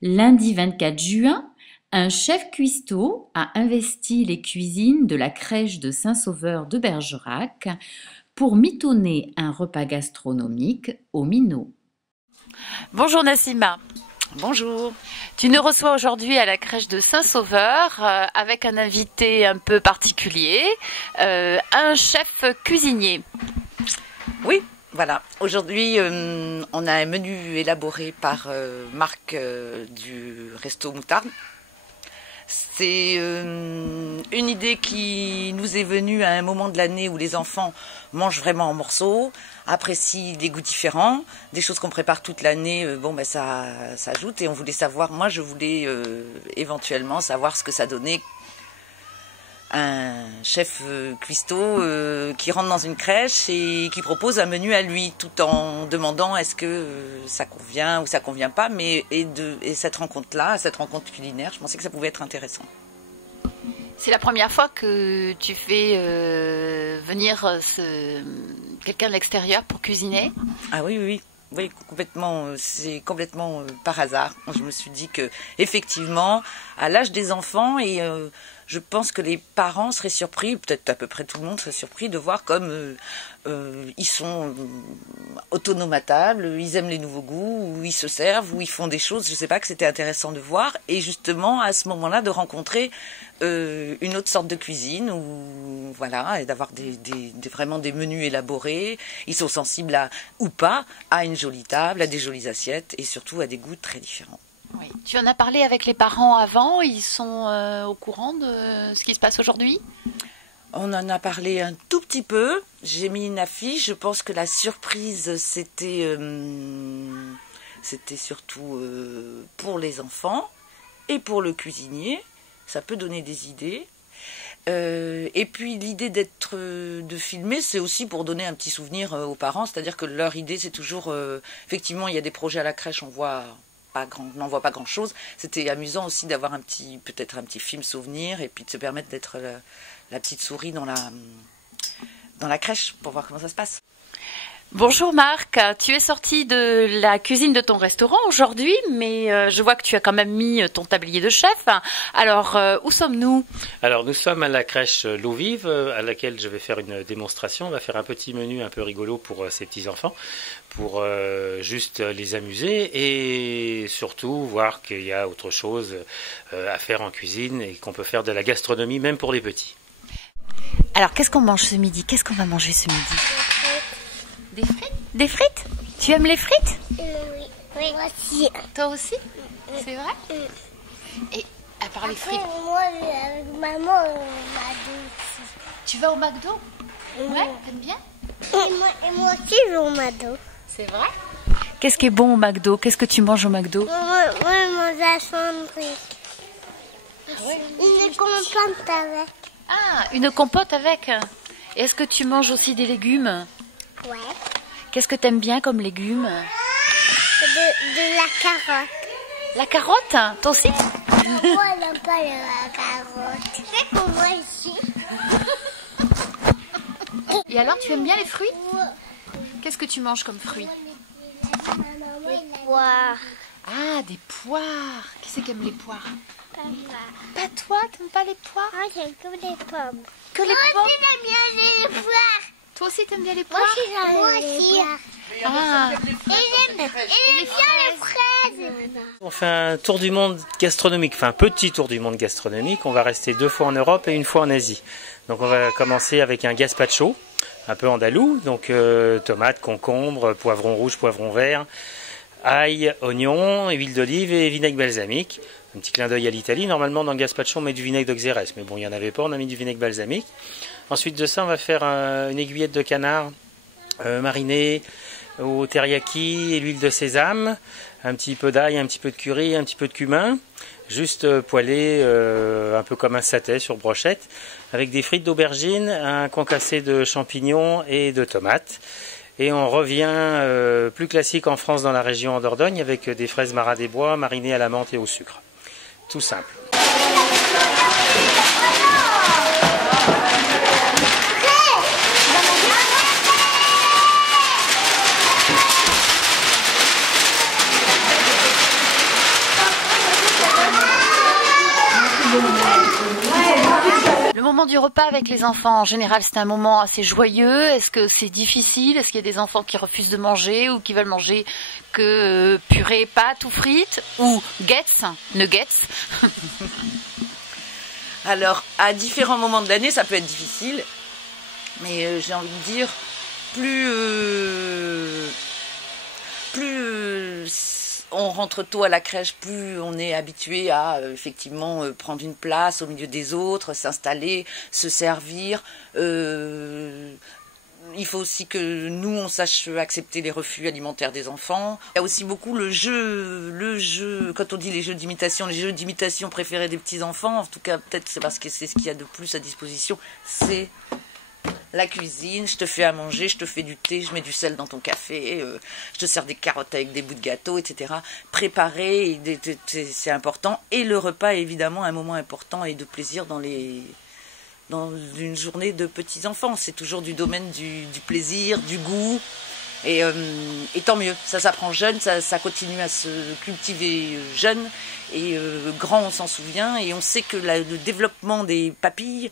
Lundi 24 juin, un chef cuistot a investi les cuisines de la crèche de Saint-Sauveur de Bergerac pour mitonner un repas gastronomique au Minot. Bonjour Nassima. Bonjour. Tu nous reçois aujourd'hui à la crèche de Saint-Sauveur avec un invité un peu particulier, un chef cuisinier. Oui, voilà. Aujourd'hui, on a un menu élaboré par Marc du Resto Moutarde. C'est une idée qui nous est venue à un moment de l'année où les enfants mangent vraiment en morceaux, apprécient des goûts différents, des choses qu'on prépare toute l'année, ça ajoute. Et on voulait savoir, moi je voulais éventuellement savoir ce que ça donnait un chef cuistot qui rentre dans une crèche et qui propose un menu à lui, tout en demandant est-ce que ça convient ou ça convient pas, et cette rencontre-là, cette rencontre culinaire, je pensais que ça pouvait être intéressant. C'est la première fois que tu fais venir quelqu'un de l'extérieur pour cuisiner? Ah oui, complètement. C'est complètement par hasard. Je me suis dit que effectivement, à l'âge des enfants, et je pense que les parents seraient surpris, peut-être à peu près tout le monde serait surpris de voir comme ils sont autonomatables, ils aiment les nouveaux goûts, ou ils se servent, ou ils font des choses. Je ne sais pas, que c'était intéressant de voir, et justement à ce moment-là de rencontrer une autre sorte de cuisine, ou voilà, et d'avoir vraiment des menus élaborés. Ils sont sensibles ou pas à une jolie table, à des jolies assiettes, et surtout à des goûts très différents. Oui. Tu en as parlé avec les parents avant, ils sont au courant de ce qui se passe aujourd'hui? On en a parlé un tout petit peu, j'ai mis une affiche, je pense que la surprise c'était surtout pour les enfants et pour le cuisinier, ça peut donner des idées. Et puis l'idée de filmer, c'est aussi pour donner un petit souvenir aux parents, c'est-à-dire que leur idée c'est toujours, effectivement il y a des projets à la crèche, on n'en voit pas grand-chose. C'était amusant aussi d'avoir peut-être un petit film souvenir, et puis de se permettre d'être la petite souris dans la crèche pour voir comment ça se passe. Bonjour Marc, tu es sorti de la cuisine de ton restaurant aujourd'hui, mais je vois que tu as quand même mis ton tablier de chef. Alors, où sommes-nous? Alors, nous sommes à la crèche L'Eau Vive, à laquelle je vais faire une démonstration. On va faire un petit menu un peu rigolo pour ces petits-enfants, pour juste les amuser et surtout voir qu'il y a autre chose à faire en cuisine et qu'on peut faire de la gastronomie même pour les petits. Alors, qu'est-ce qu'on mange ce midi? Qu'est-ce qu'on va manger ce midi? Des frites? Des frites? Tu aimes les frites? Oui, moi aussi. Toi aussi? C'est vrai? Et à part les frites... Moi, avec maman, au McDo aussi. Tu vas au McDo? Ouais, t'aimes bien? Et moi aussi, je vais au McDo. C'est vrai? Qu'est-ce qui est bon au McDo? Qu'est-ce que tu manges au McDo? Moi, je mange la sandwich. Une compote avec. Ah, une compote avec. Et est-ce que tu manges aussi des légumes? Ouais. Qu'est-ce que t'aimes bien comme légumes? De la carotte. La carotte? Toi aussi? Moi, je n'aime pas la carotte. C'est pour moi ici. Et alors, tu aimes bien les fruits? Qu'est-ce que tu manges comme fruits? Des poires. Ah, des poires. Qui c'est qui aime les poires? Papa. Pas toi, t'aimes pas les poires? Moi, j'aime que les pommes. Que les Moi pommes? aussi, j'aime bien les poires. Toi aussi, t'aimes bien les Moi poires? aussi, j'aime les poires. Ah, Et j'aime bien les fraises. On fait un tour du monde gastronomique, enfin un petit tour du monde gastronomique. On va rester 2 fois en Europe et 1 fois en Asie. Donc on va commencer avec un gazpacho, un peu andalou, donc tomates, concombres, poivrons rouges, poivrons verts, ail, oignons, huile d'olive et vinaigre balsamique. Un petit clin d'œil à l'Italie. Normalement, dans le gazpacho, on met du vinaigre de Xérès, mais bon, il n'y en avait pas, on a mis du vinaigre balsamique. Ensuite de ça, on va faire une aiguillette de canard marinée au teriyaki et l'huile de sésame, un petit peu d'ail, un petit peu de curry, un petit peu de cumin, juste poêlé un peu comme un saté sur brochette, avec des frites d'aubergine, un concassé de champignons et de tomates. Et on revient plus classique en France dans la région en Dordogne avec des fraises Marat des Bois marinées à la menthe et au sucre. Tout simple. du repas avec les enfants? En général, c'est un moment assez joyeux. Est-ce que c'est difficile? Est-ce qu'il y a des enfants qui refusent de manger ou qui veulent manger que purée, pâtes ou frites ou nuggets? Alors, à différents moments de l'année, ça peut être difficile. Mais j'ai envie de dire, plus on rentre tôt à la crèche, plus on est habitué à effectivement prendre une place au milieu des autres, s'installer, se servir. Il faut aussi que nous, on sache accepter les refus alimentaires des enfants. Il y a aussi beaucoup le jeu, quand on dit les jeux d'imitation préférés des petits-enfants, en tout cas, peut-être c'est parce que c'est ce qu'il y a de plus à disposition, c'est la cuisine. Je te fais à manger, je te fais du thé, je mets du sel dans ton café, je te sers des carottes avec des bouts de gâteau, etc. Préparer, c'est important. Et le repas est évidemment un moment important et de plaisir dans une journée de petits-enfants. C'est toujours du domaine du plaisir, du goût. Et tant mieux, ça s'apprend jeune, ça continue à se cultiver jeune. Et grand, on s'en souvient. Et on sait que le développement des papilles,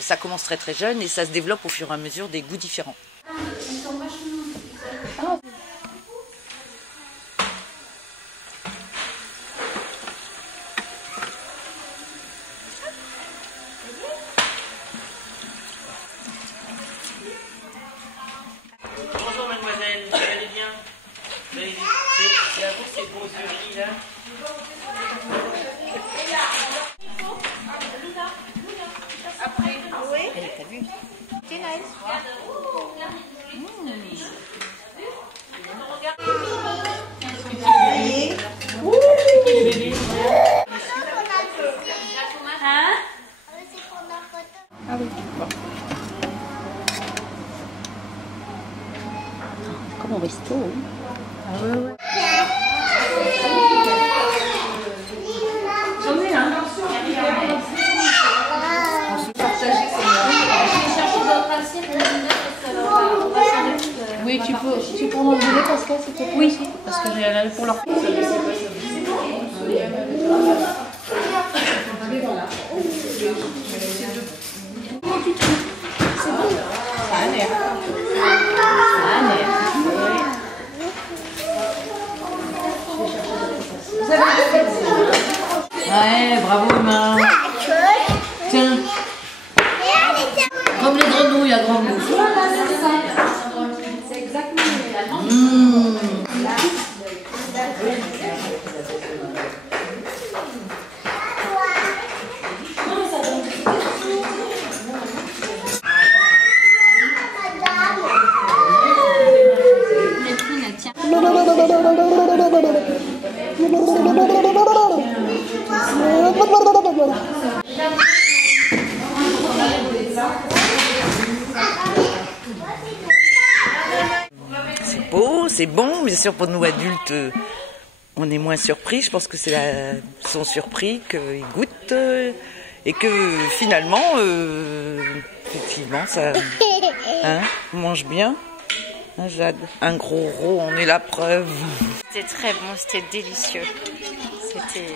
ça commence très très jeune et ça se développe au fur et à mesure des goûts différents. Bonjour mademoiselle, vous allez bien? C'est à vous ces grosses yeux là? Comme au resto. Ah ouais, ouais. J'en ai un. Oui, tu peux en enlever parce que c'était oui, parce que j'ai allé pour leur. Ouais, bravo Emma. Tiens. Comme les grenouilles à grande bouche. C'est exactement. C'est beau, c'est bon, bien sûr pour nous adultes, on est moins surpris. Je pense que ils sont surpris qu'ils goûtent et que finalement, effectivement, ça on mange bien. Hein, Jade, un gros rot, on est la preuve. C'était très bon, c'était délicieux. C'était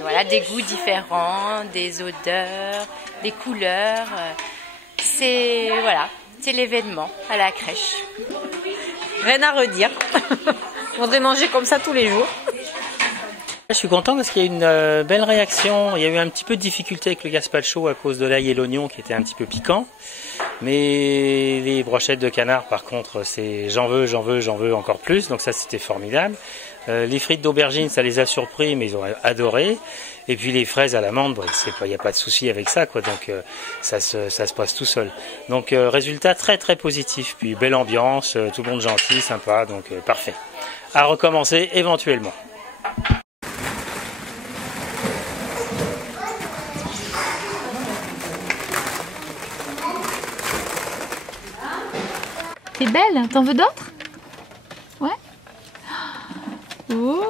voilà, des goûts différents, des odeurs, des couleurs. C'est l'événement à la crèche. Rien à redire. On devrait manger comme ça tous les jours. Je suis content parce qu'il y a une belle réaction. Il y a eu un petit peu de difficulté avec le gazpacho à cause de l'ail et l'oignon qui était un petit peu piquant. Mais les brochettes de canard, par contre, c'est j'en veux encore plus. Donc ça, c'était formidable. Les frites d'aubergine, ça les a surpris, mais ils ont adoré. Et puis les fraises à l'amande, il n'y a pas de souci avec ça, quoi. Donc ça se passe tout seul. Donc résultat très très positif. Puis belle ambiance, tout le monde gentil, sympa, donc parfait. À recommencer éventuellement. T'es belle, t'en veux d'autres? Ouais. Oh.